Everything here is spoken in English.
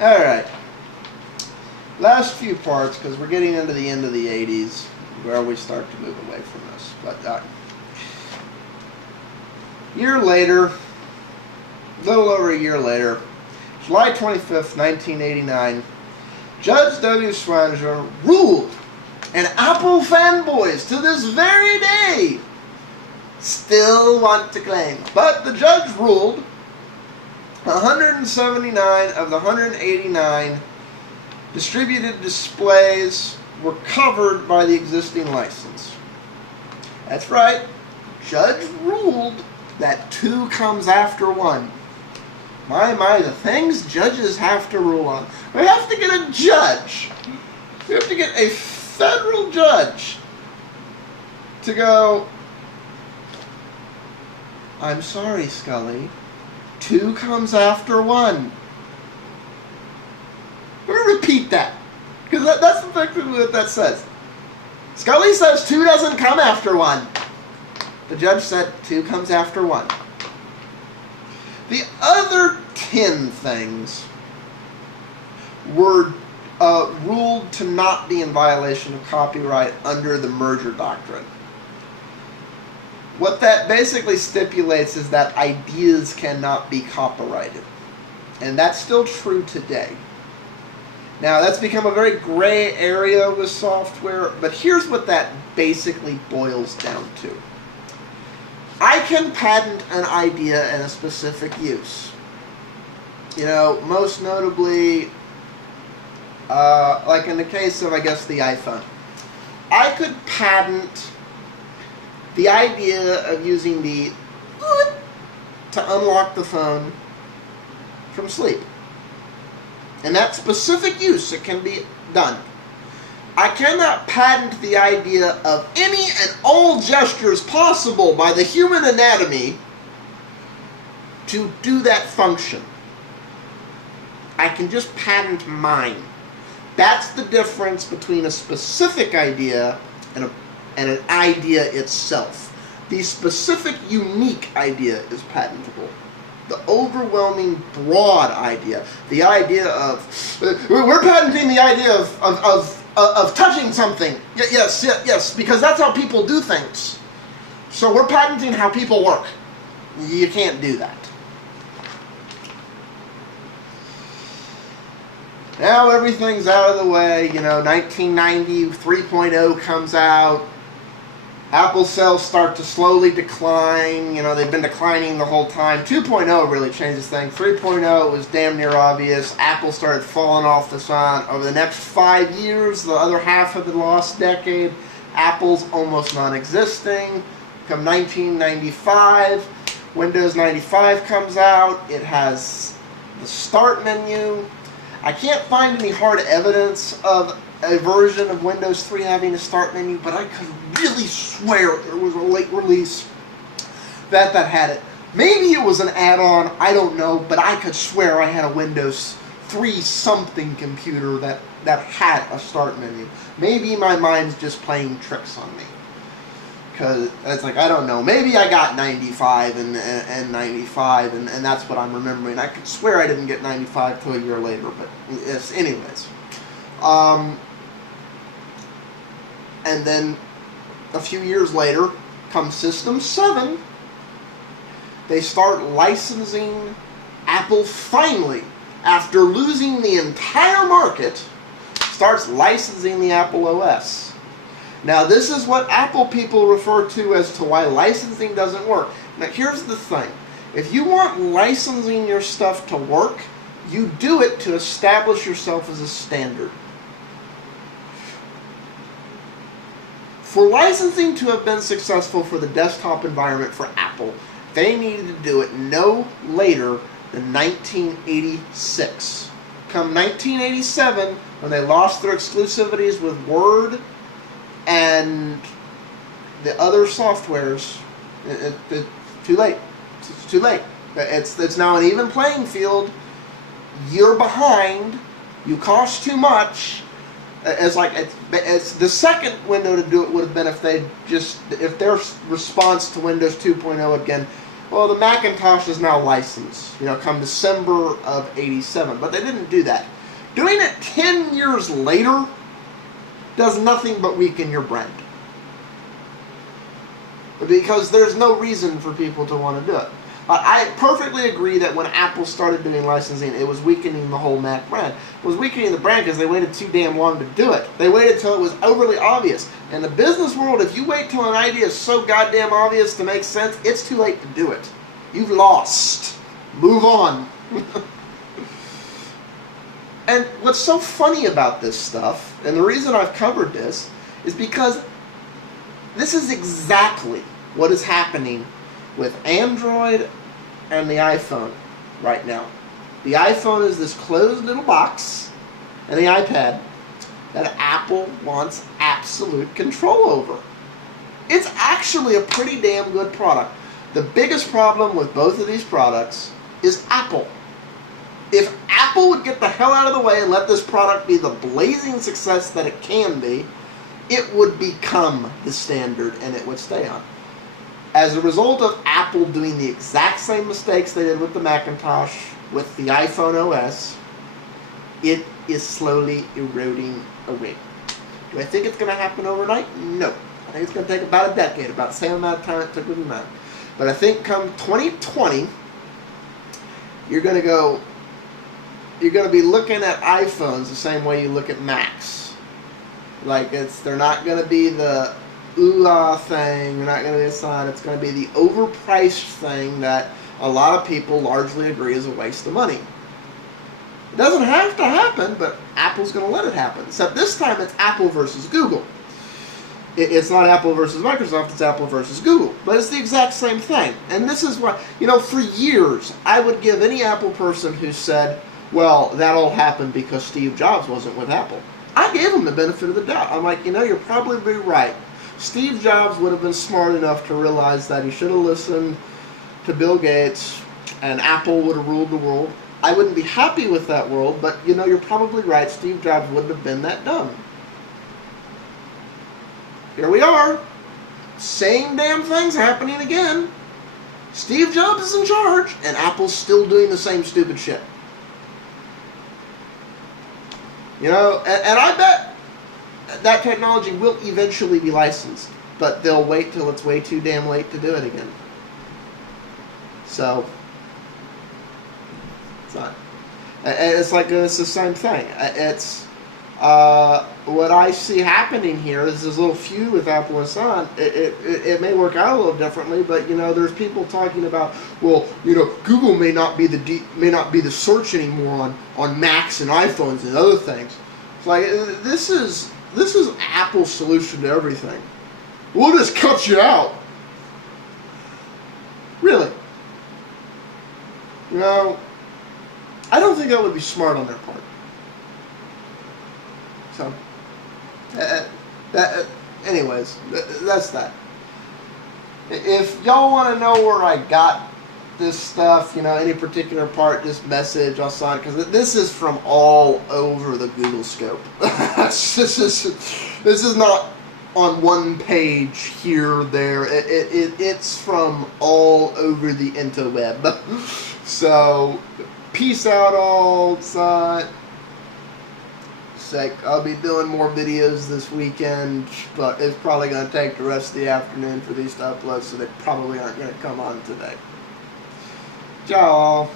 Alright. Last few parts, because we're getting into the end of the 80s, where we start to move away from this. But, year later, a little over a year later, July 25th, 1989, Judge W. Swanger ruled, and Apple fanboys to this very day still want to claim. But the judge ruled 179 of the 189 distributed displays were covered by the existing license. That's right. Judge ruled that 2 comes after 1. My, the things judges have to rule on. We have to get a judge. We have to get a federal judge to go, I'm sorry, Scully, 2 comes after 1. I'm going to repeat that, because that's effectively what that says. Scully says 2 doesn't come after 1. The judge said 2 comes after 1. The other 10 things were ruled to not be in violation of copyright under the merger doctrine. What that basically stipulates is that ideas cannot be copyrighted. And that's still true today. Now, that's become a very gray area with software, but here's what that basically boils down to. I can patent an idea and a specific use. You know, most notably, like in the case of, I guess, the iPhone. I could patent the idea of using the to unlock the phone from sleep. In that specific use, it can be done. I cannot patent the idea of any and all gestures possible by the human anatomy to do that function. I can just patent mine. That's the difference between a specific idea and an idea itself. The specific, unique idea is patentable. The overwhelming, broad idea, the idea of, we're patenting the idea of touching something. Yes, because that's how people do things. So we're patenting how people work. You can't do that. Now everything's out of the way. You know, 1990, 3.0 comes out. Apple sales start to slowly decline. You know, they've been declining the whole time. 2.0 really changes things. 3.0 was damn near obvious. Apple started falling off the sun. Over the next 5 years, the other half of the lost decade, Apple's almost non-existing. Come 1995, Windows 95 comes out. It has the start menu. I can't find any hard evidence of a version of Windows 3 having a start menu, but I could really swear there was a late release that had it. Maybe it was an add-on, I don't know, but I could swear I had a Windows 3 something computer that had a start menu. Maybe my mind's just playing tricks on me. Because it's like, I don't know, maybe I got 95 and 95 and that's what I'm remembering. I could swear I didn't get 95 till a year later, but yes, anyways. And then a few years later comes System 7. They start licensing. Apple finally, after losing the entire market, starts licensing the Apple OS. Now this is what Apple people refer to as to why licensing doesn't work. Now here's the thing. If you want licensing your stuff to work, you do it to establish yourself as a standard. For licensing to have been successful for the desktop environment for Apple, they needed to do it no later than 1986. Come 1987, when they lost their exclusivities with Word and the other softwares, it's too late. It's too late. It's now an even playing field. You're behind. You cost too much. It's like it's the second window to do it would have been if their response to Windows 2.0 again Well, the Macintosh is now licensed, come December of '87. But they didn't do that. Doing it 10 years later does nothing but weaken your brand. Because there's no reason for people to want to do it. I perfectly agree that when Apple started doing licensing, it was weakening the whole Mac brand. It was weakening the brand because they waited too damn long to do it. They waited till it was overly obvious. In the business world, if you wait till an idea is so goddamn obvious to make sense, it's too late to do it. You've lost. Move on. And what's so funny about this stuff, and the reason I've covered this, is because this is exactly what is happening with Android and the iPhone right now. The iPhone is this closed little box, and the iPad that Apple wants absolute control over. It's actually a pretty damn good product. The biggest problem with both of these products is Apple. If Apple would get the hell out of the way and let this product be the blazing success that it can be, it would become the standard and it would stay on. As a result of Apple doing the exact same mistakes they did with the Macintosh, with the iPhone OS, it is slowly eroding away. Do I think it's going to happen overnight? No. I think it's going to take about a decade, about the same amount of time it took with the Mac. But I think come 2020, you're going to be looking at iPhones the same way you look at Macs. Like they're not going to be the ooh-ah thing, they're not going to be a sign, it's going to be the overpriced thing that a lot of people largely agree is a waste of money. It doesn't have to happen, but Apple's going to let it happen. Except this time it's Apple versus Google. It's not Apple versus Microsoft, it's Apple versus Google. But it's the exact same thing. And this is why, for years, I would give any Apple person who said, well, that all happened because Steve Jobs wasn't with Apple. I gave him the benefit of the doubt. I'm like, you're probably right. Steve Jobs would have been smart enough to realize that he should have listened to Bill Gates and Apple would have ruled the world. I wouldn't be happy with that world, but you're probably right. Steve Jobs wouldn't have been that dumb. Here we are. Same damn thing's happening again. Steve Jobs is in charge and Apple's still doing the same stupid shit. And I bet that technology will eventually be licensed, but they'll wait till it's way too damn late to do it again. So, it's not. It's the same thing. It's what I see happening here is this little feud with Apple and Son. It may work out a little differently, but there's people talking about, well, Google may not be the search anymore on Macs and iPhones and other things. It's like this is Apple's solution to everything. We'll just cut you out. Really? I don't think that would be smart on their part. So, anyways, that's that. If y'all want to know where I got this stuff, any particular part, this message, I'll sign, because this is from all over the Google scope. This is not on one page here or there. It's from all over the interweb. So, peace out all, son. I'll be doing more videos this weekend, but it's probably going to take the rest of the afternoon for these to upload, so they probably aren't going to come on today. Ciao.